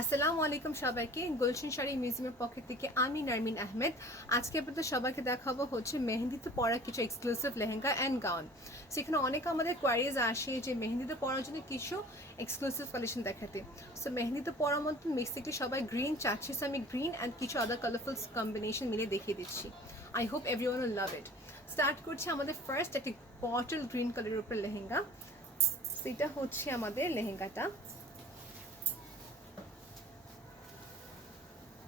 আসসালামু আলাইকুম সবাইকে। গুলশান শাড়ি মিউজিয়ামের পক্ষ থেকে আমি নারমিন আহমেদ। আজকে আপনাদের সবাইকে দেখাবো হচ্ছে মেহেন্দিতে পরা কিছু এক্সক্লুসিভ লেহেঙ্গা অ্যান্ড গাউন। সেখানে অনেক আমাদের কোয়ারিজ আসে যে মেহেন্দিতে পরার জন্য কিছু এক্সক্লুসিভ কালেকশন দেখাতে। সো মেহেন্দিতে পরার মতন বেসিকলি সবাই গ্রিন চাচ্ছে, সো আমি গ্রিন অ্যান্ড কিছু আদার কালারফুল কম্বিনেশন মিলে দেখিয়ে দিচ্ছি। I hope everyone will love it. Start করছি আমাদের ফার্স্ট একটি বটল গ্রিন কালারের উপর লেহেঙ্গা। সেটা হচ্ছে আমাদের লেহেঙ্গাটা।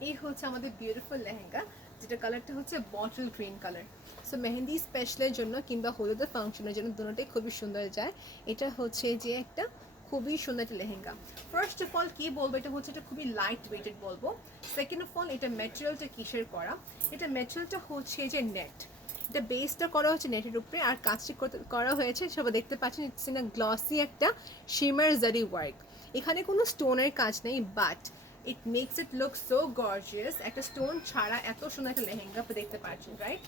এই হচ্ছে আমাদের বিউটিফুল লেহেঙ্গা, যেটা কালারটা হচ্ছে bottle green colour. So mehndi স্পেশালের জন্য কিংবা হলুদের ফাংশনের জন্য দুটোটাই খুবই সুন্দর যায়। এটা হচ্ছে যে একটা খুবই সুন্দর একটা লেহেঙ্গা। ফার্স্ট অফ অল কী বলবো, এটা হচ্ছে এটা খুবই লাইট ওয়েটেড বলবো। সেকেন্ড অফ অল এটা ম্যাটেরিয়ালটা কিসের করা, এটা ম্যাটেরিয়ালটা হচ্ছে যে নেট। এটা বেসটা করা হচ্ছে নেটের উপরে, আর কাজটি করা হয়েছে সবাই দেখতে পাচ্ছেন ইটস ইন আ গ্লসি একটা শিমার জারি ওয়ার্ক। এখানে কোনো স্টোনের কাজ নেই, but it makes it look so gorgeous. একটা স্টোন ছাড়া এত সুন্দর একটা লেহেঙ্গা দেখতে পাচ্ছেন, রাইট?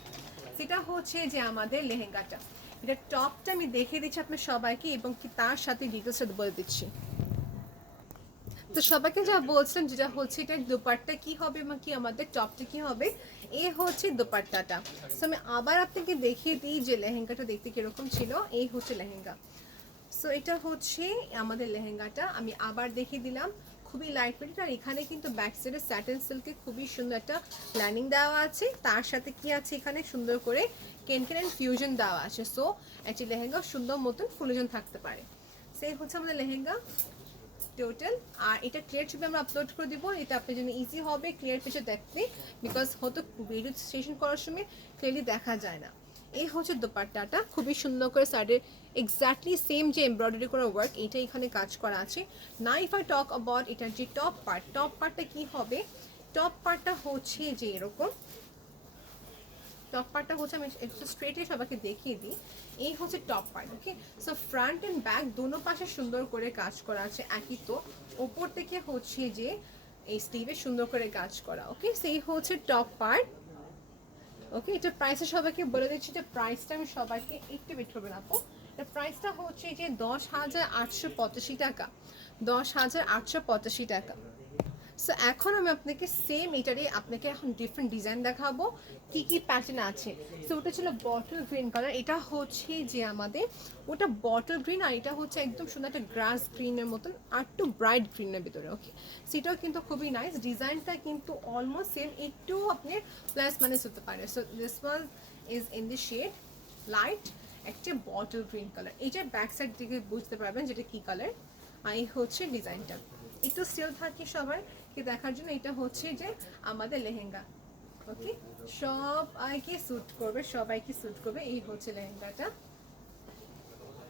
সেটা হচ্ছে যে আমাদের লেহেঙ্গাটা। এটা টপটা আমি দেখিয়ে দিচ্ছি আপনার সবাইকে, এবং কি তার সাথে ডিটেলসটা বলে দিচ্ছি। তো সবাইকে যা বলছিলাম, যেটা হচ্ছে এটা দোপাট্টা কি হবে বা কি আমাদের টপটা কি হবে, এ হচ্ছে দোপাট্টাটা। সো আমি আবার আপনাকে দেখিয়ে দিই যে লেহেঙ্গাটা দেখতে কিরকম ছিল। এই হচ্ছে লেহেঙ্গা। সো এটা হচ্ছে আমাদের লেহেঙ্গাটা, আমি আবার দেখিয়ে দিলাম। খুবই লাইট ওয়েট, আর এখানে কিন্তু ব্যাক সাইডে স্যাটেন সিল্কে খুবই সুন্দর একটা লাইনিং দেওয়া আছে। তার সাথে কি আছে, এখানে সুন্দর করে কেনকেন অ্যান্ড ফিউশন দেওয়া আছে। সো একটি লেহেঙ্গা সুন্দর মতন ফুলিজন থাকতে পারে। সেই হচ্ছে আমাদের লেহেঙ্গা টোটাল। আর এটা ক্লিয়ার ছবি আমরা আপলোড করে দিব, এটা আপনার জন্য ইজি হবে ক্লিয়ার পিকচার দেখতে, বিকজ হয়তো ভিডিও সেশন করার সময় ক্লিয়ারলি দেখা যায় না। এই হচ্ছে দোপাট্টাটা, খুবই সুন্দর করে সাইডে এক্স্যাক্টলি সেম যে এমব্রয়ডারি করা ওয়ার্ক, এটা এখানে কাজ করা আছে। না ইফ আই টক অ্যাবাউট এটার যে টপ পার্টটা কি হবে, টপ পার্টটা হচ্ছে যে এরকম। টপ পার্টটা হচ্ছে, আমি একটু স্ট্রেটে সবাইকে দেখিয়ে দিই। এই হচ্ছে top part, okay? So front and back দোনো পাশে সুন্দর করে কাজ করা আছে একই। তো ওপর থেকে হচ্ছে যে এই স্লিভে সুন্দর করে কাজ করা, ওকে? সেই হচ্ছে টপ পার্ট, ওকে? এটা প্রাইসটা সবাইকে বলে দিচ্ছি, যে প্রাইসটা আমি সবাইকে একটু বেট করবেন আপু। এটা প্রাইসটা হচ্ছে যে 10,885 টাকা, 10,885 টাকা। সো এখন আমি আপনাকে সেম এটারই আপনাকে এখন ডিফারেন্ট ডিজাইন দেখাবো, কি কি প্যাটার্ন আছে। সো ওটা ছিল বটল গ্রিন কালার, এটা হচ্ছে যে আমাদের ওটা বটল গ্রিন, আর এটা হচ্ছে একদম সুন্দর একটা গ্রাস গ্রিনের মতন, আর একটু ব্রাইট গ্রিনের ভিতরে, ওকে? সেটাও কিন্তু খুবই নাইস, ডিজাইনটা কিন্তু অলমোস্ট সেম, একটু আপনি প্লাস মাইনাস হতে পারে। So this one is in the shade light একটা বটল গ্রিন কালার। এইটার ব্যাক সাইড দিকে বুঝতে পারবেন যেটা কি কালার। আর এই হচ্ছে ডিজাইনটা, একটু স্টিল থাকে সবাইকে দেখার জন্য। এটা হচ্ছে যে আমাদের লেহেঙ্গা, ওকে? সবাইকে স্যুট করবে, সবাইকে স্যুট করবে। এই হচ্ছে লেহেঙ্গাটা।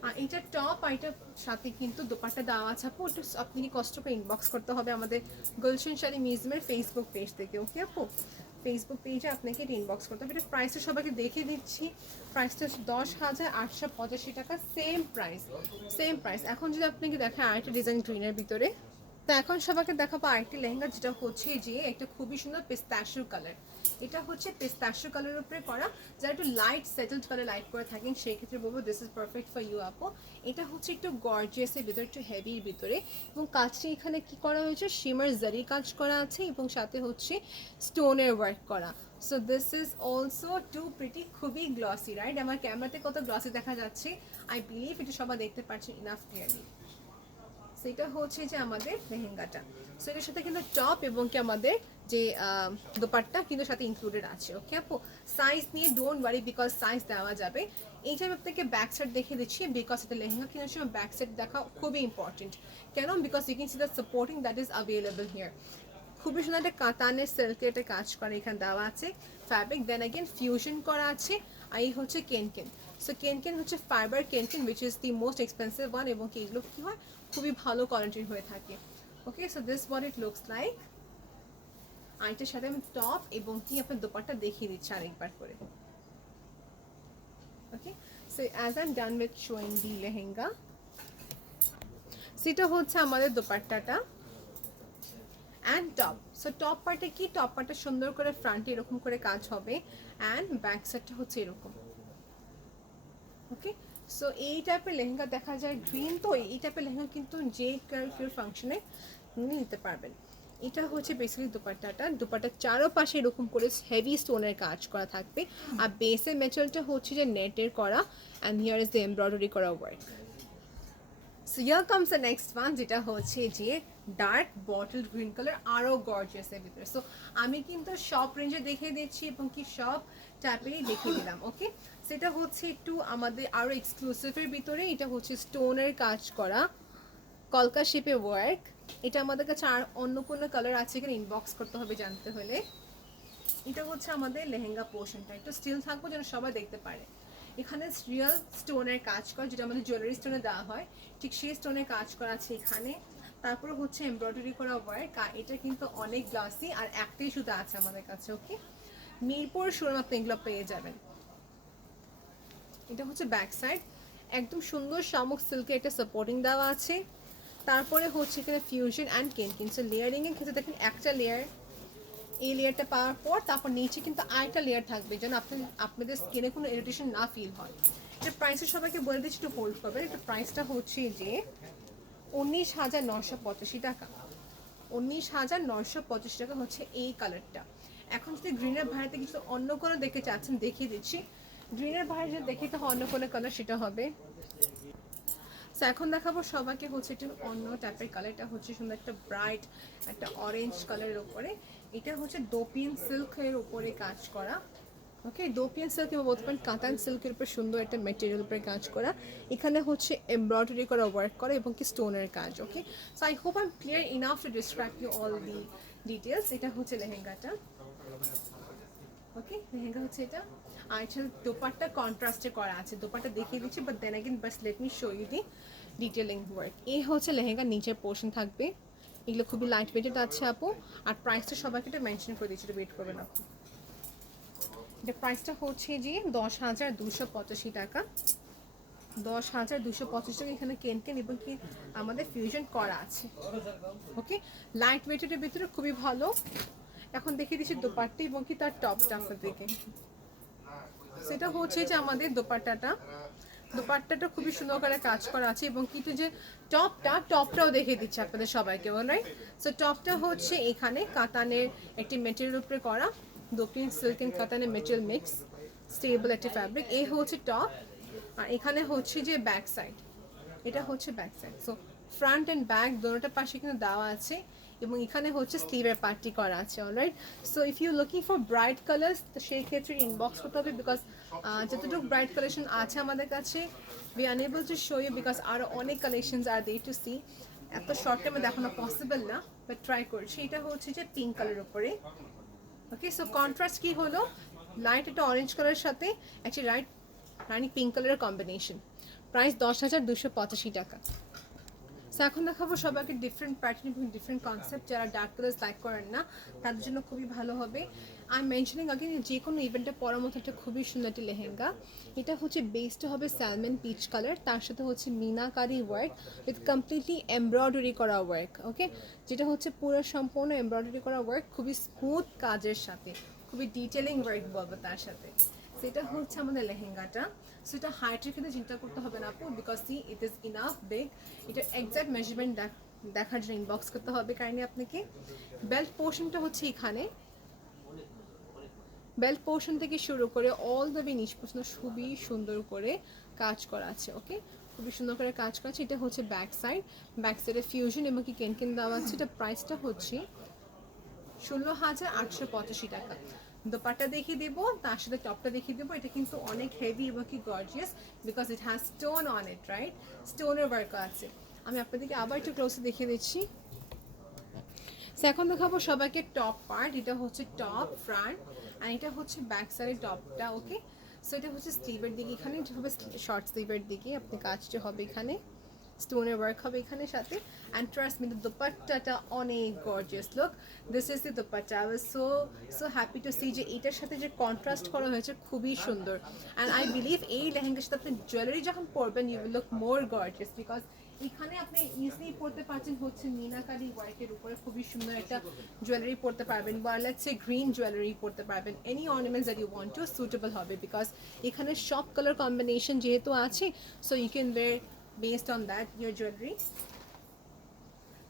আর এটা টপ, আর এটার সাথে কিন্তু দোপাট্টা দেওয়া আছে আপু। ওটা আপনি কষ্ট করে ইনবক্স করতে হবে আমাদের গুলশান শাড়ি মিউজিয়ামের ফেসবুক পেজ থেকে, ওকে আপু? ফেসবুক পেজে আপনাকে এটা ইনবক্স করতে হবে। এটা প্রাইসটা সবাইকে দেখে দিচ্ছি, প্রাইসটা 10,885 টাকা, সেম প্রাইস, সেম প্রাইস। এখন যদি আপনাকে দেখায় আরেকটা ডিজাইন গ্রিনের ভিতরে, তো এখন সবাইকে দেখাবো আরেকটি লেহেঙ্গা, যেটা হচ্ছে যে একটা খুবই সুন্দর পিস্তাশিও কালার। এটা হচ্ছে পিস্তাশিও কালারের উপরে করা। যারা একটু লাইট সেটেলড কালার লাইক করে থাকেন, সেই ক্ষেত্রে বলবো this is perfect for you আপু। এটা হচ্ছে একটু গর্জিয়াসের ভিতরে, একটু হেভির ভিতরে, এবং কাজটি এখানে কি করা হয়েছে, শিমার জারি কাজ করা আছে, এবং সাথে হচ্ছে স্টোনের ওয়ার্ক করা। So this is also too pretty, খুবই গ্লসি, রাইট? আমার ক্যামেরাতে কত গ্লসি দেখা যাচ্ছে, আই বিলিভ এটা সবাই দেখতে পাচ্ছেন ইনাফ ক্লিয়ারলি। সেটা হচ্ছে যে আমাদের লেহেঙ্গাটা। সো এটার সাথে কিন্তু টপ এবং কি আমাদের যে দোপাট্টা কিন্তু সাথে ইনক্লুডেড আছে, ওকে আপু? সাইজ নিয়ে ডোন্ট ওয়ারি, বিকজ সাইজ দেওয়া যাবে। এইটা আমি আপনাকে ব্যাক সাইড দেখে দিচ্ছি, বিকজ এটা লেহেঙ্গা কেনার সময় ব্যাক সাইড দেখা খুবই ইম্পর্টেন্ট। কেন? Because you can see the supporting that is available here. খুবই সুন্দর একটা কাতানের সিল্কের একটা কাজ করা এখানে দেওয়া আছে, ফ্যাব্রিক দেন অ্যাগেন ফিউশন করা আছে। আর এই হচ্ছে কেনকেন। সো কেনকেন হচ্ছে fibre cancan, which is the most expensive one, এবং কি এগুলো কী হয়, খুবই ভালো কোয়ালিটির হয়ে থাকে, okay? So this what it looks like. আর এটার সাথে আমি টপ এবং কি আপনার দোপাট্টা দেখিয়ে দিচ্ছি আরেকবার করে, okay? So as I am done with showing the lehenga, সেটা হচ্ছে আমাদের দোপাট্টাটা অ্যান্ড টপ। সো টপ পার্টে কি, টপ পার্টে সুন্দর করে ফ্রন্টে এরকম করে কাজ হবে, অ্যান্ড ব্যাক সাইডটা হচ্ছে এরকম, ওকে? সো এই টাইপের লেহেঙ্গা দেখা যায় গ্রিন, তো এই টাইপের লেহেঙ্গা কিন্তু যে কারফিউর ফাংশনে নিয়ে নিতে পারবেন। এটা হচ্ছে বেসিক্যালি দুপাট্টাটা, দুপাট্টার চারোপাশে এরকম করে হেভি স্টোনের কাজ করা থাকবে, আর বেসের মেটেরিয়ালটা হচ্ছে যে নেটের করা, and here is the embroidery করা work. So here comes the next one, যেটা হচ্ছে যে ডার্ক বটল গ্রিন কালার, আরও গর্জিয়াসের ভিতরে। সো আমি কিন্তু সব রেঞ্জে দেখিয়ে দিচ্ছি এবং কি সব টাইপেরই দেখিয়ে দিলাম, ওকে। সেটা হচ্ছে একটু আমাদের আরও এক্সক্লুসিভের ভিতরে, এটা হচ্ছে স্টোনের কাজ করা কলকা শেপে ওয়ার্ক। এটা আমাদের কাছে আর অন্য কোনো কালার আছে কিনা ইনবক্স করতে হবে জানতে হলে। এটা হচ্ছে আমাদের লেহেঙ্গা পোর্শনটা, একটু স্টিল থাকবো যেন সবাই দেখতে পারে। এখানে রিয়েল স্টোনের কাজ করা, যেটা আমাদের জুয়েলারি স্টোনে দেওয়া হয়, ঠিক সেই স্টোনের কাজ করা আছে এখানে। তারপরে হচ্ছে এমব্রয়ডারি করা ওয়ার্ক, আর এটা কিন্তু অনেক গ্লাসি, আর একটাই সুতা আছে আমাদের কাছে, ওকে। মিরপুর শোরুম আপনি এগুলো পেয়ে যাবেন। এটা হচ্ছে ব্যাক সাইড, একদম সুন্দর শামুক সিল্কে একটা সাপোর্টিং দেওয়া আছে। তারপরে হচ্ছে এখানে ফিউশন অ্যান্ড কেনকিন, সো লেয়ারিংয়ের ক্ষেত্রে দেখেন একটা লেয়ার, এই লেয়ারটা পাওয়ার পর তারপর নিচে কিন্তু আরেকটা লেয়ার থাকবে যেন আপনাদের স্কিনে কোনো ইরিটেশন না ফিল হয়। এটা প্রাইসটা সবাইকে বলে দিচ্ছি, একটু হোল্ড করবেন। এটা প্রাইসটা হচ্ছে যে 19,985 টাকা। 19,985 টাকা হচ্ছে এই কালারটা। এখন যদি গ্রিনের ভাইতে কিছু অন্য কোনো দেখতে চাচ্ছেন দেখিয়ে দিচ্ছি। গ্রিনের ভাই যদি দেখি তো অন্য কোনো কালার সেটা হবে। সো এখন দেখাবো সবাইকে হচ্ছে একটু অন্য টাইপের কালার। এটা হচ্ছে সুন্দর একটা ব্রাইট একটা অরেঞ্জ কালারের উপরে, এটা হচ্ছে দোপিয়ান সিল্কের উপরে কাজ করা, ওকে। দোপিয়ান সিল্ক এবং বলতে পারেন কাতান সিল্কের উপর সুন্দর একটা মেটেরিয়াল উপরে কাজ করা। এখানে হচ্ছে এমব্রয়ডারি করা ওয়ার্ক করা এবং কি স্টোনের কাজ, okay. So I hope I am clear enough to describe you all the details. এটা হচ্ছে লেহেঙ্গাটা, ওকে। লেহেঙ্গা হচ্ছে এটা, আর এটা দোপাট্টা কন্ট্রাস্টে করা আছে। দোপাট্টা দেখিয়ে দিচ্ছি, বাট দেন अगेन বাস let me show you the detailing work. এই হচ্ছে লেহেঙ্গার নিচের পোর্শন থাকবে। এগুলো খুবই লাইট ওয়েটেড আছে আপু, আর প্রাইসটা সবাইকে এটা মেনশন করে দিচ্ছি, ওয়েট করবেন আপু। এটা প্রাইসটা হচ্ছে যে 10,285 টাকা। 10,285 টাকা। এখানে কেনকেন এবং কি আমাদের ফিউশন করা আছে, ওকে। লাইট ওয়েটেডের ভিতরে খুবই ভালো। এখন দেখিয়ে দিচ্ছি দোপাট্টা এবং কি তার টপটা আপনাদেরকে। সেটা হচ্ছে যে আমাদের দোপাট্টাটা, দোপাট্টাটা খুবই সুন্দর করে কাজ করা আছে এবং কিন্তু যে টপটাও দেখিয়ে দিচ্ছে আপনাদের সবাইকে, রাইট। সো টপটা হচ্ছে এখানে কাতানের একটি মেটেরিয়াল উপরে করা, দোপিয়ান সিল্ক এন্ড কাতানের মেটেরিয়াল মিক্স, স্টেবল একটি ফ্যাব্রিক। এই হচ্ছে টপ, আর এখানে হচ্ছে যে ব্যাক সাইড, এটা হচ্ছে back side. So front and back দোনোটা পাশে কিন্তু দেওয়া আছে, এবং এখানে হচ্ছে স্লিভের পার্টটি করা আছে, alright. So if you looking for bright colours, তো সেই ক্ষেত্রে ইনবক্স করতে হবে, বিকজ যতটুকু ব্রাইট কালেকশন আছে আমাদের কাছে we unable to show you, because আরও অনেক collections are there to see. এত শর্ট টাইমে দেখানো পসিবল না, বাট ট্রাই করছি। এটা হচ্ছে যে পিঙ্ক কালারের উপরে, ওকে। সো কন্ট্রাস্ট কি হলো, লাইট একটা অরেঞ্জ কালারের সাথে একটি রানি পিঙ্ক কালারের কম্বিনেশন। প্রাইস 10,285 টাকা। সো এখন দেখাবো সবাইকে ডিফারেন্ট প্যাটার্ন এবং ডিফারেন্ট কনসেপ্ট, যারা ডার্ক কালার্স লাইক করেন না তাদের জন্য খুবই ভালো হবে। আই মেনশনিং আগেন, যে কোনো ইভেন্টে পরার মতো একটা খুবই সুন্দর একটি লেহেঙ্গা। এটা হচ্ছে বেসটা হবে স্যালমন পিচ কালার, তার সাথে হচ্ছে meenakari work with completely embroidery করা ওয়ার্ক, ওকে। যেটা হচ্ছে পুরো সম্পূর্ণ এমব্রয়ডারি করা ওয়ার্ক, খুবই স্মুথ কাজের সাথে, খুবই ডিটেলিং ওয়ার্ক বলবো তার সাথে। সেটা হচ্ছে আমাদের লেহেঙ্গাটা। সেটা হাইটের ক্ষেত্রে চিন্তা করতে হবে না আপু, because see it is enough big. এটার এক্সাক্ট মেজারমেন্ট দেখার জন্য ইনবক্স করতে হবে কাইন্ডলি আপনাকে। বেল্ট পোর্শনটা হচ্ছে এখানে, বেল্ট পোর্শন থেকে শুরু করে অল দ্য ওয়ে নিচ পর্যন্ত খুবই সুন্দর করে কাজ করা আছে, ওকে। খুবই সুন্দর করে কাজ করা আছে। এটা হচ্ছে ব্যাক সাইড, ব্যাক সাইডে ফিউশন এবং কি কেনকেন দেওয়া আছে। এটা প্রাইসটা হচ্ছে 16,885 টাকা। দোপাট্টা দেখিয়ে দেবো, তার সাথে টপটা দেখিয়ে দেবো। এটা কিন্তু অনেক হেভি এবং কি gorgeous, because it has stone on it, right. স্টোনের ওয়ার্ক আছে। আমি আপনাদেরকে আবার একটু ক্লোজে দেখিয়ে দিচ্ছি। এখন দেখাবো সবাইকে টপ পার্ট। এটা হচ্ছে টপ ফ্রন্ট, আর এটা হচ্ছে ব্যাক সাইডের টপটা, ওকে। সো এটা হচ্ছে স্লিভের দিকে, এখানে এটা হবে শর্ট স্লিভের দিকে, আপনি কাজটা হবে এখানে, স্টোনের ওয়ার্ক হবে এখানে সাথে। অ্যান্ড ট্রাস্ট মি, দ্য দুপাট্টাটা অনেক gorgeous look. This is the dupatta. I was so happy to see যে এটার সাথে যে কন্ট্রাস্ট করা হয়েছে খুবই সুন্দর। অ্যান্ড আই বিলিভ এই লেহেঙ্গার সাথে আপনি জুয়েলারি যখন পরবেন you will look more gorgeous, because এখানে আপনি ইজিলি পড়তে পারছেন হচ্ছে মিনাকারি ওয়ার্কের উপরে খুবই সুন্দর একটা জুয়েলারি পড়তে পারবেন, বা লেটস সে গ্রিন জুয়েলারি পড়তে পারবেন। Any ornaments that you want to suitable হবে, বিকজ এখানে সব কালার কম্বিনেশন যেহেতু আছে, so you can wear based on that your jewelry.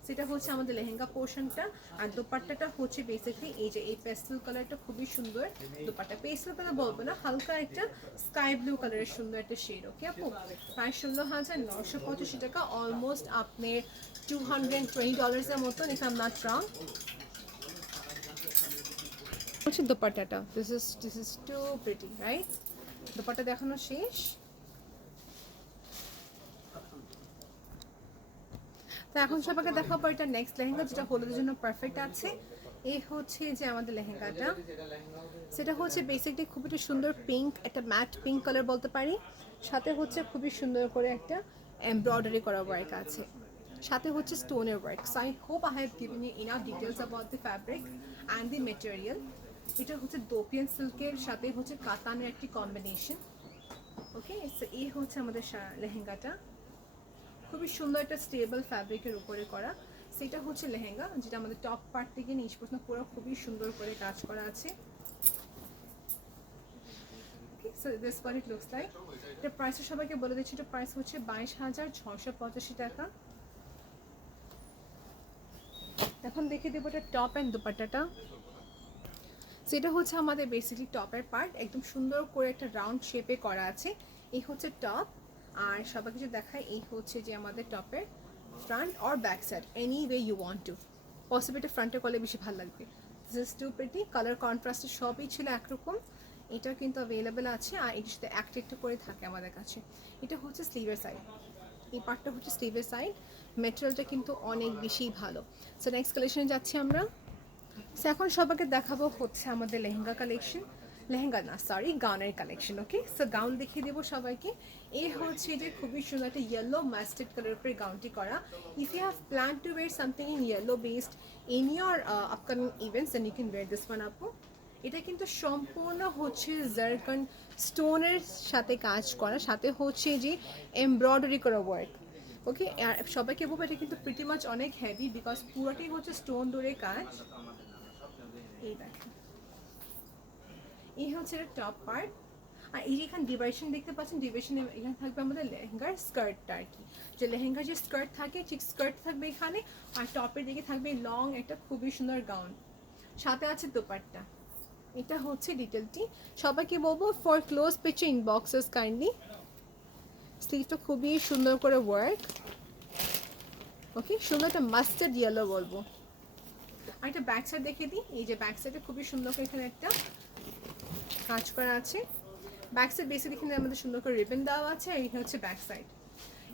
সেটা হচ্ছে আমাদের লেহেঙ্গা পোর্শনটা। আর দোপাট্টাটা হচ্ছে বেসিক্যালি এই যে এই পেস্টেল কালারটা খুবই সুন্দর দোপাট্টা, পেস্টেল কালার বলবো না, হালকা একটা স্কাই ব্লু কালারের সুন্দর একটা শেড। ওকে আপু, প্রায় 16,985 টাকা, অলমোস্ট আপনার $220 মতন, if I am not wrong. হচ্ছে দোপাট্টাটা, this is too pretty, right? Dupatta দেখানো শেষ। তো এখন সবাইকে দেখাবো এটা নেক্সট লেহেঙ্গা, যেটা হলুদের জন্য পারফেক্ট আছে। এই হচ্ছে যে আমাদের লেহেঙ্গাটা, সেটা হচ্ছে বেসিকলি খুব একটা সুন্দর পিঙ্ক, একটা ম্যাট পিঙ্ক কালার বলতে পারি। সাথে হচ্ছে খুবই সুন্দর করে একটা এমব্রয়ডারি করা ওয়ার্ক আছে, সাথে হচ্ছে স্টোনের work. So I hope I have given you enough details about the fabric and the material. এটা হচ্ছে দোপিয়ান সিল্কের সাথে হচ্ছে কাতানের একটি কম্বিনেশন। ওকে, সো এই হচ্ছে আমাদের লেহেঙ্গাটা, খুবই সুন্দর একটা স্টেবল ফ্যাব্রিকের উপরে করা। সেটা হচ্ছে লেহেঙ্গা, যেটা আমাদের টপ পার্ট থেকে নিচ পর্যন্ত পুরো খুবই সুন্দর করে কাজ করা আছে। Okay, so this what it looks like. এটা প্রাইসটা সবাইকে বলে দিচ্ছি, এটা প্রাইস হচ্ছে 22,685 টাকা। এখন দেখে দেবো এটা টপ অ্যান্ড দুপাট্টাটা। সেটা হচ্ছে আমাদের বেসিকলি টপের পার্ট, একদম সুন্দর করে একটা রাউন্ড শেপে করা আছে। এই হচ্ছে টপ, আর সবাই কিছু দেখায়, এই হচ্ছে যে আমাদের টপের front or back side, any way you want to. Possible এটা ফ্রন্টে করলে বেশি ভালো লাগবে। This is too pretty, colour contrast সবই ছিল একরকম। এটা কিন্তু অ্যাভেলেবেল আছে, আর এটির সাথে একটা একটু করে থাকে আমাদের কাছে। এটা হচ্ছে স্লিভের সাইড, এই পার্টটা হচ্ছে স্লিভের সাইড। মেটেরিয়ালটা কিন্তু অনেক বেশি ভালো। সো নেক্সট কালেকশনে যাচ্ছি আমরা। সো এখন সবাইকে দেখাবো হচ্ছে আমাদের লেহেঙ্গা কালেকশন, লেহেঙ্গা না সরি গাউনের কালেকশন। ওকে, সো গাউন দেখিয়ে দেবো সবাইকে। এই হচ্ছে যে খুবই সুন্দর একটা ইয়েলো মাস্টার্ড কালার উপরে গাউনটি করা। If you have plan to wear something in yellow based in your upcoming events then you can wear this one আপু। এটা কিন্তু সম্পূর্ণ হচ্ছে জারকান স্টোনের সাথে কাজ করা, সাথে হচ্ছে যে এমব্রয়ডারি করা ওয়ার্ক। ওকে, আর সবাইকে বলবো এটা কিন্তু প্রিটি মাচ অনেক হেভি, বিকজ পুরোটাই হচ্ছে স্টোন ধরে কাজ। এই দেখেন, এই হচ্ছে টপ পার্ট। আর এই যে এখানে ডিভাইশন দেখতে পাচ্ছেন, ডিভাইশনে এখানে থাকবে আমাদের লেহেঙ্গার স্কার্টটা আর কি, যে লেহেঙ্গার যে স্কার্ট থাকে ঠিক স্কার্ট থাকবে এখানে, আর টপের দিকে থাকবে লং একটা খুবই সুন্দর গাউন, সাথে আছে দোপাট্টা। এটা হচ্ছে ডিটেলটি। সবাইকে বলবো for close picture inbox us kindly. স্লিভটা খুবই সুন্দর করে ওয়ার্ক। ওকে, সুন্দর একটা মাস্টার্ড ইয়েলো বলবো। আর একটা ব্যাক সাইড দেখিয়ে দিই, এই যে ব্যাক সাইডে খুবই সুন্দর করে এখানে একটা কাজ করা আছে। ব্যাক সাইড বেসিক এখানে আমাদের সুন্দর করে রিবন দেওয়া আছে, আর এখানে হচ্ছে ব্যাক সাইড।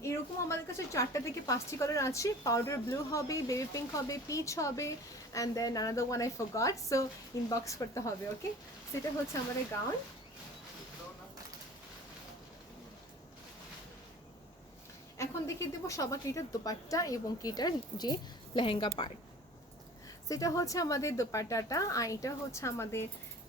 এরকম আমাদের কাছে 4টা থেকে 5টি কালার আছে, পাউডার ব্লু হবে, বেবি পিঙ্ক হবে, পিচ হবে, and then another one I forgot, so inbox করতে হবে। ওকে, সেটা হচ্ছে আমাদের গাউন। এখন দেখিয়ে দেবো সবাইকে এটার দোপাট্টা এবং এটার যে লেহেঙ্গা পার্ট। সেটা হচ্ছে আমাদের দোপাট্টাটা, আর এটা হচ্ছে আমাদের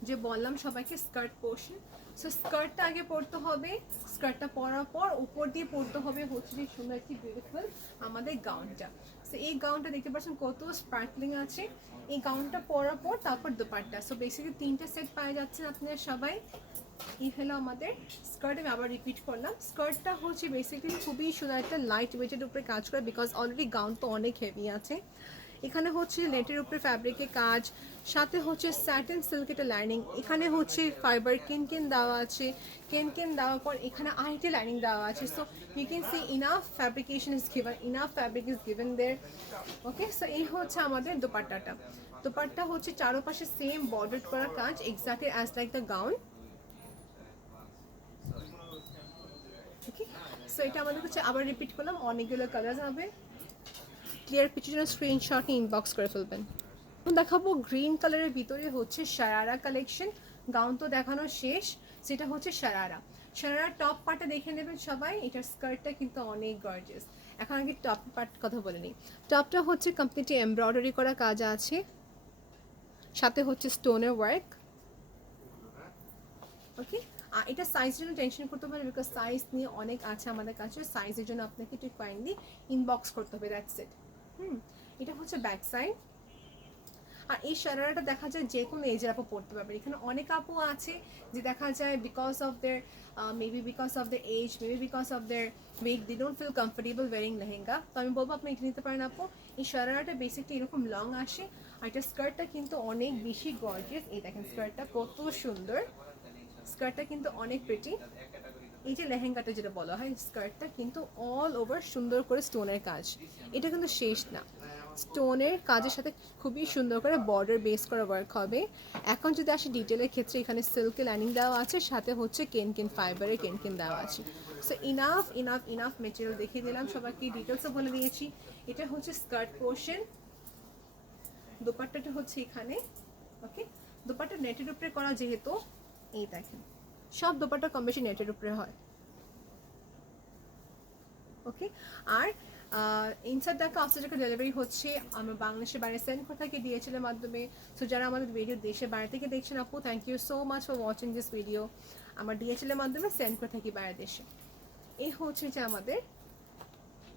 যে বললাম সবাইকে স্কার্ট পোর্শন। সো স্কার্টটা আগে পরতে হবে, স্কার্টটা পরার পর উপর দিয়ে পরতে হবে হচ্ছে যে সুন্দর একটি বিউটিফুল আমাদের গাউনটা। সো এই গাউনটা দেখতে পাচ্ছেন কত স্পার্কলিং আছে। এই গাউনটা পরার পর তারপর দোপাট্টা, সো বেসিক্যালি 3টা সেট পাওয়া যাচ্ছে আপনারা সবাই। এই হলো আমাদের স্কার্ট। আমি আবার রিপিট করলাম, স্কার্টটা হচ্ছে বেসিক্যালি খুবই সুন্দর একটা লাইট ওয়েটের উপরে কাজ করে, বিকজ অলরেডি গাউন তো অনেক হেভি আছে। এখানে হচ্ছে নেটের উপরে ফ্যাব্রিকের কাজ, সাথে হচ্ছে স্যাটিন সিল্কের লাইনিং, এখানে হচ্ছে ফাইবার কেন দেওয়া আছে, কেন দেওয়ার পর এখানে আইটি লাইনিং দেওয়া আছে। So you can see enough fabrication is given, enough fabric is given there. Okay, so এই হচ্ছে আমাদের দোপাট্টাটা। দোপাট্টা হচ্ছে চারোপাশে সেম বর্ডার করা কাজ, exactly as like the gown. Okay, so এটা আমাদের হচ্ছে আবার রিপিট করলাম, অনেকগুলো কালার হবে। ক্লিয়ার পিকচার জন্য স্ক্রিনশট ইনবক্স করে ফেলবেন। দেখাবো গ্রিন কালারের ভিতরে হচ্ছে শারারা কালেকশন। গাউন তো দেখানো শেষ, সেটা হচ্ছে শারারা। শারারা টপ পার্টটা দেখে নেবেন সবাই, এটার স্কার্টটা কিন্তু অনেক গর্জিয়াস। এখন আগে টপ পার্ট কথা বলে নিই। টপটা হচ্ছে কমপ্লিটলি এমব্রয়ডারি করা কাজ আছে, সাথে হচ্ছে স্টোনের ওয়ার্ক। ওকে, আর এটা সাইজের জন্য টেনশন করতে পারে, বিকজ সাইজ নিয়ে অনেক আছে আমাদের কাছে, সাইজের জন্য আপনাকে একটু কাইন্ডলি ইনবক্স করতে হবে, দ্যাটস ইট। এটা হচ্ছে ব্যাক সাইড। আর এই শারারাটা দেখা যায় যে কোনো এজের আপু পড়তে পারবে। এখানে অনেক আপু আছে যে দেখা যায় because of their maybe because of the age, maybe because of their weight, they don't feel comfortable wearing lehenga. তো আমি বলবো আপনি এটা নিতে পারেন আপু। এই শারারাটা বেসিকলি এরকম লং আসে, আর এটা স্কার্টটা কিন্তু অনেক বেশি গর্জিয়াস। এই দেখেন স্কার্টটা কত সুন্দর, স্কার্টটা কিন্তু অনেক প্রিটি। এই যে লেহেঙ্গাটা যেটা বলা হয়, স্কার্টটা কিন্তু অল ওভার সুন্দর করে স্টোনের কাজ। এটা কিন্তু শেষ না, স্টোনের কাজের সাথে খুবই সুন্দর করে বর্ডার বেস করা ওয়ার্ক হবে। এখন যদি আসে ডিটেলের ক্ষেত্রে, এখানে সিল্কের লাইনিং দেওয়া আছে, সাথে হচ্ছে কেন ফাইবারের কেন দেওয়া আছে। So enough enough enough material দেখিয়ে দিলাম সবাইকে, ডিটেলসও বলে দিয়েছি। এটা হচ্ছে স্কার্ট পোর্শন, দোপাট্টাটা হচ্ছে এখানে। ওকে, দোপাট্টা নেটের উপরে করা যেহেতু, এই দেখেন সব দোপাট্টা কম বেশি নেটের উপরে হয়। ওকে, আর ইনসাইড টাকা আফটার টাকা ডেলিভারি হচ্ছে আমরা বাংলাদেশের বাইরে সেন্ড করে থাকি ডিএচএল এর মাধ্যমে। সো যারা আমাদের ভিডিও দেশের বাইরে থেকে দেখছেন আপু, thank you so much for watching this video. আমরা ডিএচএল এর মাধ্যমে সেন্ড করে থাকি বাইরের দেশে। এই হচ্ছে যে আমাদের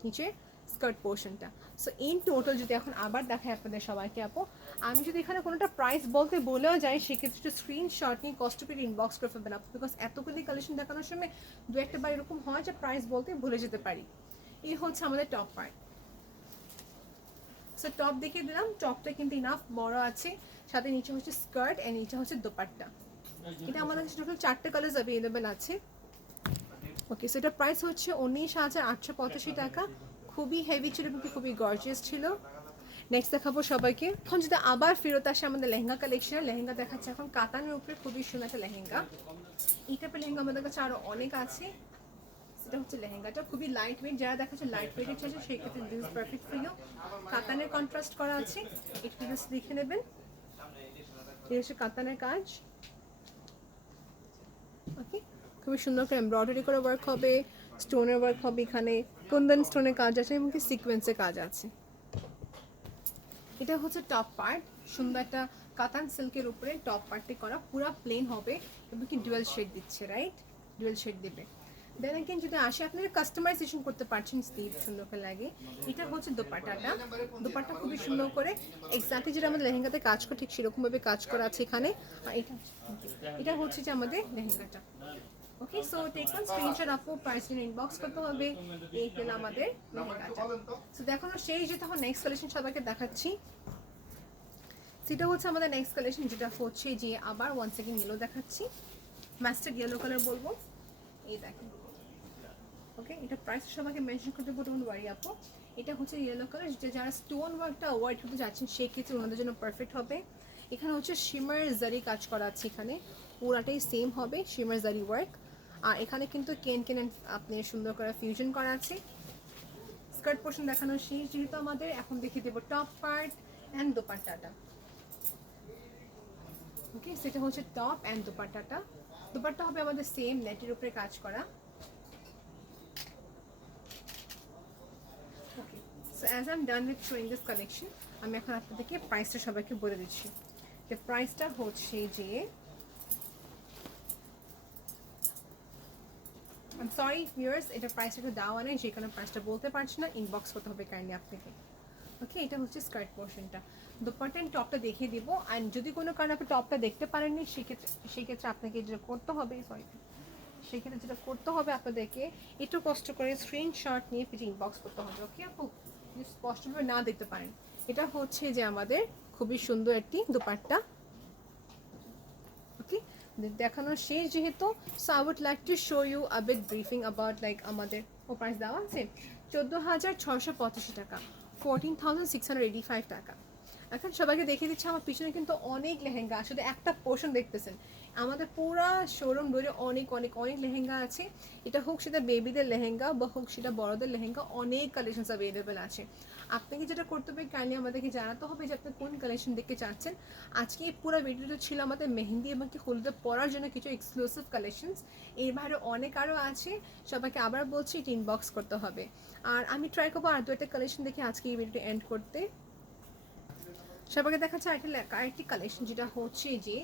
নিচে স্কার্ট পোর্শনটা। সো ইন টোটাল যদি এখন আবার দেখায় আপনাদের সবাইকে আপু, আমি যদি এখানে কোনোটা প্রাইস বলতে বলেও যাই, সেক্ষেত্রে একটু স্ক্রিনশট নিয়ে কষ্ট করে ইনবক্স করে ফেলবেন আপু, বিকজ এতগুলি কালেকশন দেখানোর সময় দু একটা বার এরকম হয় যে প্রাইস বলতে ভুলে যেতে পারি। এই হচ্ছে আমাদের টপ পার্ট। সো টপ দেখিয়ে দিলাম, টপটা কিন্তু ইনাফ বড় আছে, সাথে নিচে হচ্ছে স্কার্ট এন্ড নিচে হচ্ছে দোপাট্টা। এটা আমাদের কাছে টোটাল 4টে কালার্স অ্যাভেলেবেল আছে। ওকে, সো এটা প্রাইস হচ্ছে 19,885 টাকা। খুবই হেভি ছিল কিন্তু খুবই গর্জিয়াস ছিল। নেক্সট দেখাবো সবাইকে। এখন যদি আবার ফেরত আসে আমাদের লেহেঙ্গা কালেকশন, লেহেঙ্গা দেখাচ্ছে এখন কাতানের উপরে খুবই সুন্দর একটা লেহেঙ্গা। এই টাইপের লেহেঙ্গা আমাদের কাছে আরো অনেক আছে। সেটা হচ্ছে লেহেঙ্গাটা খুবই লাইট ওয়েট, যারা দেখাচ্ছে লাইট ওয়েটের চাইছে সেই ক্ষেত্রে this is perfect for you. কাতানের কন্ট্রাস্ট করা আছে, একটু জাস্ট দেখে নেবেন। এই হচ্ছে কাতানের কাজ। ওকে, খুবই সুন্দর করে এমব্রয়ডারি করে ওয়ার্ক হবে, স্টোনের ওয়ার্ক হবে, এখানে কুন্দন স্টোনের কাজ আছে এবং কি সিকোয়েন্সের কাজ আছে। এটা হচ্ছে টপ পার্ট, সুন্দর একটা কাতান সিল্কের উপরে টপ পার্টটি করা, পুরো প্লেন হবে এবং কি ডুয়াল শেড দিচ্ছে, রাইট? ডুয়াল শেড দেবে। দেন अगेन যদি আসে আপনারা কাস্টমাইজেশন করতে পারছেন, স্লিভ সুন্দর করে লাগে। এটা হচ্ছে দোপাট্টাটা, দোপাট্টা খুবই সুন্দর করে এক্স্যাক্টলি যেটা আমাদের লেহেঙ্গাতে কাজ করে ঠিক সেরকম ভাবে কাজ করা আছে এখানে। আর এটা হচ্ছে যে আমাদের লেহেঙ্গাটা। ওকে, সো টেক ওয়ান স্ক্রিনশট আপু, প্রাইস ইনবক্স করতে হবে। এই হলো আমাদের লেহেঙ্গাটা। সো দেখো সেই যে তখন নেক্সট কালেকশন সবাইকে দেখাচ্ছি। সেটা হচ্ছে আমাদের নেক্সট কালেকশন, যেটা হচ্ছে যে আবার ওয়ান সেকেন্ড ইয়েলো দেখাচ্ছি, মাস্টার্ড ইয়েলো কালার বলবো। এই দেখেন, ওকে, এটা প্রাইস সবাইকে মেনশন করতে বলতে ওয়ারি আপু। এটা হচ্ছে ইয়েলো কালার, যেটা যারা স্টোন ওয়ার্কটা অ্যাভয়েড করতে যাচ্ছেন সেই ক্ষেত্রে ওনাদের জন্য পারফেক্ট হবে। এখানে হচ্ছে শিমার জারি কাজ করা আছে, এখানে পুরাটাই সেম হবে শিমার জারি ওয়ার্ক। আর এখানে কিন্তু কেন আপনি সুন্দর করে ফিউশন করা আছে। স্কার্ট পোর্শন দেখানো শেষ যেহেতু আমাদের, এখন দেখিয়ে দেবো টপ পার্ট অ্যান্ড দোপাট্টাটা। ওকে, সেটা হচ্ছে টপ অ্যান্ড দোপাট্টাটা। দোপাট্টা হবে আমাদের সেম নেটের উপরে কাজ করা। Okay, so as I am done with showing this collection, আমি এখন আপনাদেরকে প্রাইসটা সবাইকে বলে দিচ্ছি। যে প্রাইসটা হচ্ছে যে, আই সরি ভিউয়ার্স, এটা প্রাইসটা একটু দেওয়া নেই, যে কারণে প্রাইসটা বলতে পারছি না, ইনবক্স করতে হবে কাইন্ডলি আপনাকে। ওকে, এটা হচ্ছে স্কার্ট পোর্শনটা। দোপাট্টা এন্ড টপটা দেখিয়ে দিব। অ্যান্ড যদি কোনো কারণে আপনি টপটা দেখতে পারেননি, সেক্ষেত্রে আপনাকে যেটা করতে হবে, সেক্ষেত্রে যেটা করতে হবে আপনাদেরকে একটু কষ্ট করে স্ক্রিনশট নিয়ে পেজে ইনবক্স করতে হবে। ওকে আপু, যদি স্পষ্টভাবে না দেখতে পারেন। এটা হচ্ছে যে আমাদের খুবই সুন্দর একটি দোপাট্টা। ওকে, দেখানো শেষ যেহেতু, so I would like to show you a bit briefing about like আমাদের প্রাইস দেওয়া আছে 14,685 টাকা, 14,685 টাকা। এখন সবাইকে দেখিয়ে দিচ্ছি, আমার পিছনে কিন্তু অনেক লেহেঙ্গা, আসলে একটা পোর্শন দেখতেছেন, আমাদের পুরা শোরুম ধরে অনেক অনেক অনেক লেহেঙ্গা আছে। এটা হোক সেটা বেবিদের লেহেঙ্গা বা হোক সেটা বড়দের লেহেঙ্গা, অনেক কালেকশনস অ্যাভেলেবেল আছে। আপনাকে যেটা করতে হবে কাইন্ডলি আমাদেরকে জানাতে হবে যে আপনি কোন কালেকশন দেখতে চাচ্ছেন। আজকে এই পুরো ভিডিওটা ছিল আমাদের মেহেন্দি এবং কি হলুদে পরার জন্য কিছু এক্সক্লুসিভ কালেকশনস। এর বাইরে অনেক আরও আছে, সবাইকে আবার বলছি এটা ইনবক্স করতে হবে। আর আমি ট্রাই করবো আর দু একটা কালেকশন দেখে আজকে এই ভিডিওটা এন্ড করতে। সবাইকে দেখাচ্ছে আরেকটি কালেকশন, যেটা হচ্ছে যে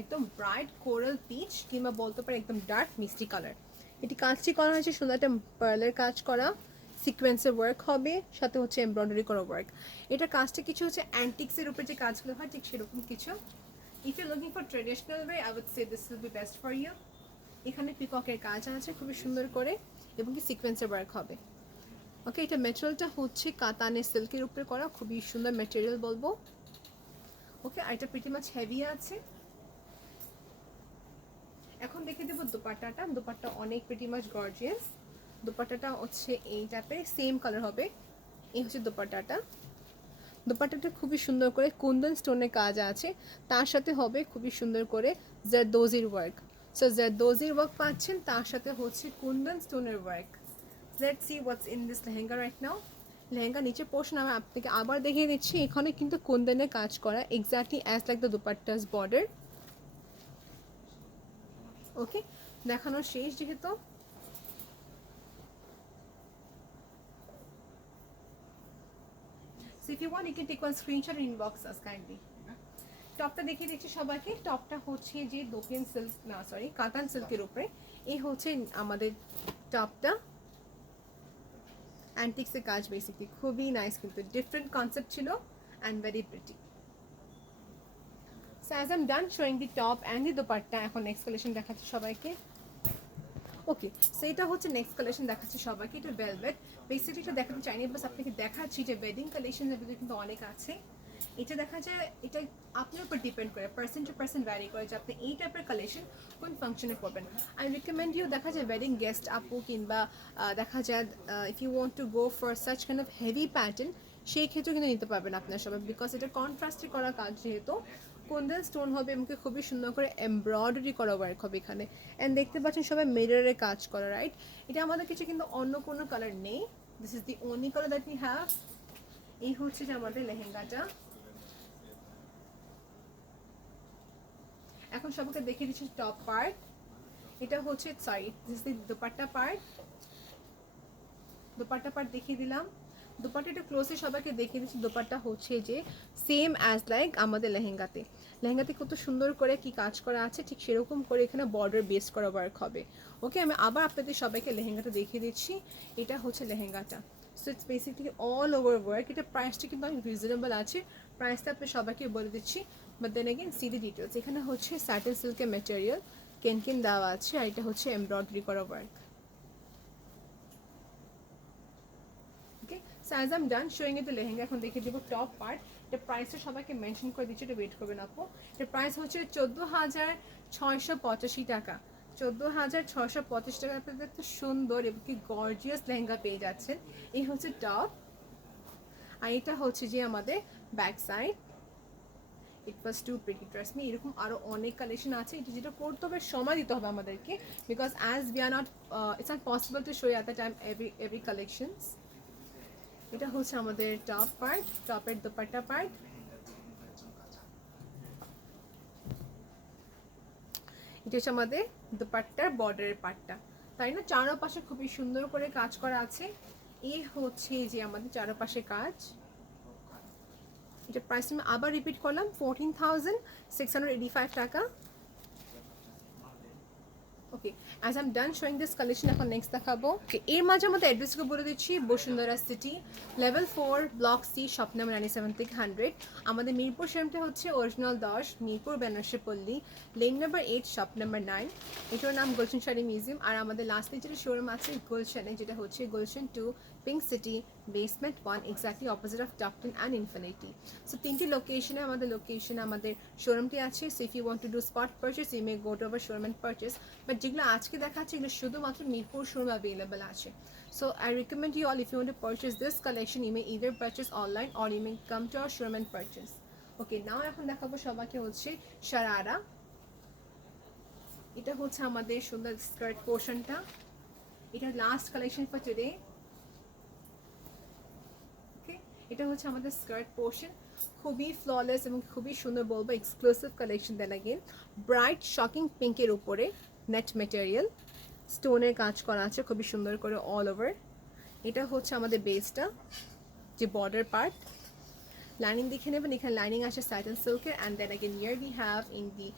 একদম ব্রাইট কোরাল পিচ কিংবা বলতে পারে একদম ডার্ক মিষ্টি কালার। এটি কাজটি করা হয়েছে সুন্দর একটা পার্লের কাজ করা, সিকোয়েন্সের ওয়ার্ক হবে, সাথে হচ্ছে এমব্রয়ডারি করা ওয়ার্ক। এটা কাজটা কিছু হচ্ছে অ্যান্টিক্সের উপরে যে কাজগুলো হয় ঠিক সেরকম কিছু। If you looking for traditional way, I would say this will be best for you. এখানে পিককের কাজ আছে খুবই সুন্দর করে এবং কি সিকোয়েন্সের ওয়ার্ক হবে। ওকে, এটা ম্যাটেরিয়ালটা হচ্ছে কাতানে সিল্কের উপরে করা, খুবই সুন্দর ম্যাটেরিয়াল বলবো। ওকে, আর এটা প্রিটি মাচ হেভি আছে। এখন দেখে দেবো দোপাট্টাটা। দোপাট্টা অনেক প্রিটি মাচ গর্জিয়াস। দোপাট্টাটা হচ্ছে এই টাইপের, সেম কালার হবে। এই হচ্ছে দোপাট্টাটা। দোপাট্টাটা খুবই সুন্দর করে কুন্দন স্টোনের কাজ আছে, তার সাথে হবে খুবই সুন্দর করে জারদোজির ওয়ার্ক। সো জারদোজির ওয়ার্ক পাচ্ছেন, তার সাথে হচ্ছে কুন্দন স্টোনের work. Let's see what's in this lehenga right now. Lehenga নিচে পোর্শন আমি আপনাকে আবার দেখিয়ে দিচ্ছি, এখানে কিন্তু কুন্দনের কাজ করা, exactly as like the dupatta's border. Okay, দেখানো শেষ যেহেতু। So if you want, you can take one screenshot and inbox us kindly. টপটা দেখিয়ে দিচ্ছি সবাইকে। টপটা হচ্ছে যে দোপিয়ান সিল্ক, না সরি কাতান সিল্কের উপরে। এই হচ্ছে আমাদের টপটা, অ্যান্টিক্সের কাজ বেসিকলি, খুবই নাইস কিন্তু ডিফারেন্ট কনসেপ্ট ছিল and very pretty. So as I am done showing the top and the dupatta, এখন নেক্সট কালেকশন দেখাচ্ছি সবাইকে। ওকে, সো এটা হচ্ছে নেক্সট কালেকশন দেখাচ্ছি সবাইকে। এটা ভেলভেট, বেসিকলি এটা দেখাতে চাইনি, বাস আপনাকে দেখাচ্ছি যে ওয়েডিং কালেকশনের ভিতরে কিন্তু অনেক আছে। এটা দেখা যায়, এটা আপনার উপর ডিপেন্ড করে, পার্সন টু পার্সন ভ্যারি করে যে আপনি এই টাইপের কালেকশন কোন ফাংশনে করবেন। আই রিকমেন্ড ইউ, দেখা যায় ওয়েডিং গেস্ট আপু কিংবা দেখা যায় if you want to go for such kind of heavy pattern, সেই ক্ষেত্রে কিন্তু নিতে পারবেন আপনার সবাই, বিকজ এটা কন্ট্রাস্টে করা কাজ যেহেতু, কুন্দন স্টোন হবে এবং খুবই সুন্দর করে এমব্রয়ডারি করা ওয়ার্ক হবে এখানে। অ্যান্ড দেখতে পাচ্ছেন সবাই মিররের কাজ করা, রাইট? এটা আমাদের কিছু কিন্তু অন্য কোনো কালার নেই, this is the only colour that we have. এই হচ্ছে যে আমাদের লেহেঙ্গাটা। এখন সবাইকে দেখিয়ে দিচ্ছি টপ পার্ট। এটা হচ্ছে sorry, this is the dupatta part. Dupatta part দেখিয়ে দিলাম। দোপাট্টাটা ক্লোজে সবাইকে দেখিয়ে দিচ্ছি। দোপাট্টা হচ্ছে যে সেম অ্যাজ লাইক আমাদের লেহেঙ্গাতে। লেহেঙ্গাতে কত সুন্দর করে কি কাজ করা আছে, ঠিক সেরকম করে এখানে বর্ডার বেস করা ওয়ার্ক হবে। ওকে, আমি আবার আপনাদের সবাইকে লেহেঙ্গাটা দেখিয়ে দিচ্ছি। এটা হচ্ছে লেহেঙ্গাটা। So it's basically all over work. এটা প্রাইসটা কিন্তু অনেক রিজনেবল আছে, প্রাইসটা আপনি সবাইকে বলে দিচ্ছি। But then again see the details. এখানে হচ্ছে স্যাটেন সিল্কের ম্যাটেরিয়াল, কেন দেওয়া আছে, আর এটা হচ্ছে এমব্রয়ডারি করা work. Okay, so as I am done showing you the lehenga, এখন দেখিয়ে দেবো টপ পার্ট। এটা প্রাইসটা সবাইকে মেনশন করে দিচ্ছি, এটা ওয়েট করবেন আপু। এটার প্রাইস হচ্ছে 14,685 টাকা। 14,685 টাকা আপনাদের একটা সুন্দর এবং কি গর্জিয়াস লেহেঙ্গা পেয়ে যাচ্ছেন। এই হচ্ছে টপ, আর এটা হচ্ছে যে আমাদের ব্যাক সাইড। ইট ওয়াজ টু প্রিটি, ট্রাস্ট মি। এরকম আরও অনেক কালেকশন আছে, এটা যেটা করতে হবে সময় দিতে হবে আমাদেরকে, because as we are not, it's not possible to show at the time every collections. এটা হচ্ছে আমাদের টপ পার্ট, টপের দোপাট্টা পার্ট। এটা হচ্ছে আমাদের দোপাট্টার বর্ডারের পার্টটা, তাই না? চারপাশে খুবই সুন্দর করে কাজ করা আছে। এই হচ্ছে যে আমাদের চারপাশে কাজ। এটা প্রাইস আমি আবার রিপিট করলাম, 14,685 টাকা। Okay, as I am done showing this collection, এখন নেক্সট দেখাবো। এর মাঝে আমাদের অ্যাড্রেসকে বলে দিচ্ছি, Bashundhara city, level 4, block C, shop number 97 থেকে 100। আমাদের মিরপুর শোরুমটা হচ্ছে অরিজিনাল 10, মিরপুর বেনারসি পল্লী, লেন নাম্বার 8, শপ নাম্বার 9। এটার নাম গুলশান শাড়ি মিউজিয়াম। আর আমাদের লাস্টে যেটা শোরুম আছে গুলশানে, যেটা হচ্ছে Gulshan 2, pink city, basement 1, exactly opposite of Topten and infinity. So তিনটি লোকেশনে আমাদের শোরুমটি আছে। So if you want to do spot purchase, you may go to our showroom and purchase. But যেগুলো আজকে দেখাচ্ছে এগুলো শুধুমাত্র মিরপুর শোরুম অ্যাভেলেবল আছে। So I recommend you all, if you want to purchase this collection, you may either purchase online or you may come two our showroom and purchase. Okay, now এখন দেখাবো সবাইকে হচ্ছে শারারা। এটা হচ্ছে আমাদের সুন্দর স্কার্ট পোর্শনটা। এটা লাস্ট কালেকশন ফর টুডে। ওকে, এটা হচ্ছে আমাদের স্কার্ট পোর্শন, খুবই ফ্ললেস এবং খুবই সুন্দর বলবো, exclusive collection. Then again bright shocking পিঙ্কের উপরে নেট ম্যাটেরিয়াল, স্টোনের কাজ করা আছে খুবই সুন্দর করে অল ওভার। এটা হচ্ছে আমাদের বেসটা, যে বর্ডার পার্ট। লাইনিং দেখে নেবেন, এখানে লাইনিং আছে স্যাটিন সিল্কের। And then again here we have in the,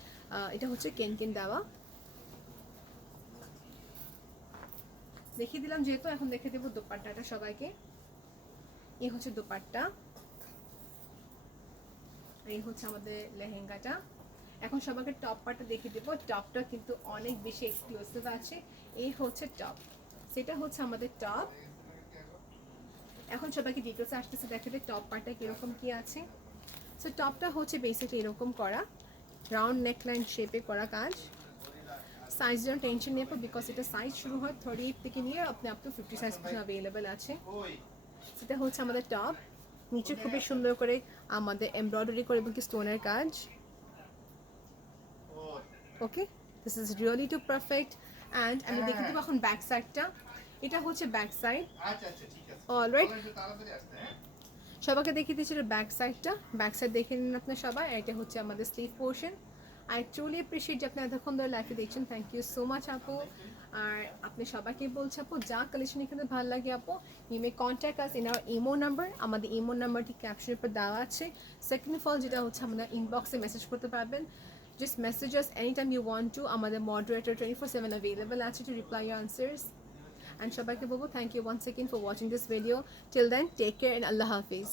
এটা হচ্ছে কেন দেওয়া। দেখিয়ে দিলাম যেহেতু, এখন দেখে দেবো দোপাট্টাটা সবাইকে। এই হচ্ছে দোপাট্টা, এই হচ্ছে আমাদের লেহেঙ্গাটা। এখন সবাইকে টপ পার্টটা দেখিয়ে দেবো। টপটা কিন্তু অনেক বেশি এক্সক্লুসিভ আছে। এই হচ্ছে টপ, সেটা হচ্ছে আমাদের টপ। এখন সবাইকে ডিটেলসে আসতেছে, দেখতে টপ পার্টটা কীরকম কী আছে। সো টপটা হচ্ছে বেসিকলি এরকম করা, রাউন্ড নেকলাইন শেপে করা কাজ। সাইজ যেন টেনশন নেই, বিকজ এটা সাইজ শুরু হয় 38 থেকে নিয়ে আপনি আপ টু 50 সাইজ পর্যন্ত অ্যাভেলেবেল আছে। সেটা হচ্ছে আমাদের টপ, নিচে খুবই সুন্দর করে আমাদের এমব্রয়ডারি করে এবং কি স্টোনের কাজ। Okay, this is really too perfect. And আমি দেখে দেবো এখন ব্যাক সাইডটা। এটা হচ্ছে ব্যাক সাইড। অলরাইট, সবাইকে দেখিয়ে দিচ্ছি ব্যাক সাইডটা। ব্যাক সাইড দেখে নিন আপনার সবাই। এটা হচ্ছে আমাদের sleeve portion. I truly appreciate যে আপনি এতক্ষণ ধরে লাইফে দেখছেন। থ্যাংক ইউ সো মাচ আপু। আর আপনি সবাইকে বলছি আপু, যা কালেকশন এখানে ভালো লাগে আপু, you may contact us in our imo number. আমাদের ইমো নাম্বারটি ক্যাপশনের উপর দেওয়া আছে। সেকেন্ড অফ অল যেটা হচ্ছে আমাদের ইনবক্সে মেসেজ করতে পারবেন। Just message us any time you want to. আমাদের মডারেটর 24/7 অ্যাভেলেবেল আছে to reply your answers. And সবাইকে বলবো thank you once second for watching this video. Till then take care and আল্লাহ হাফিজ।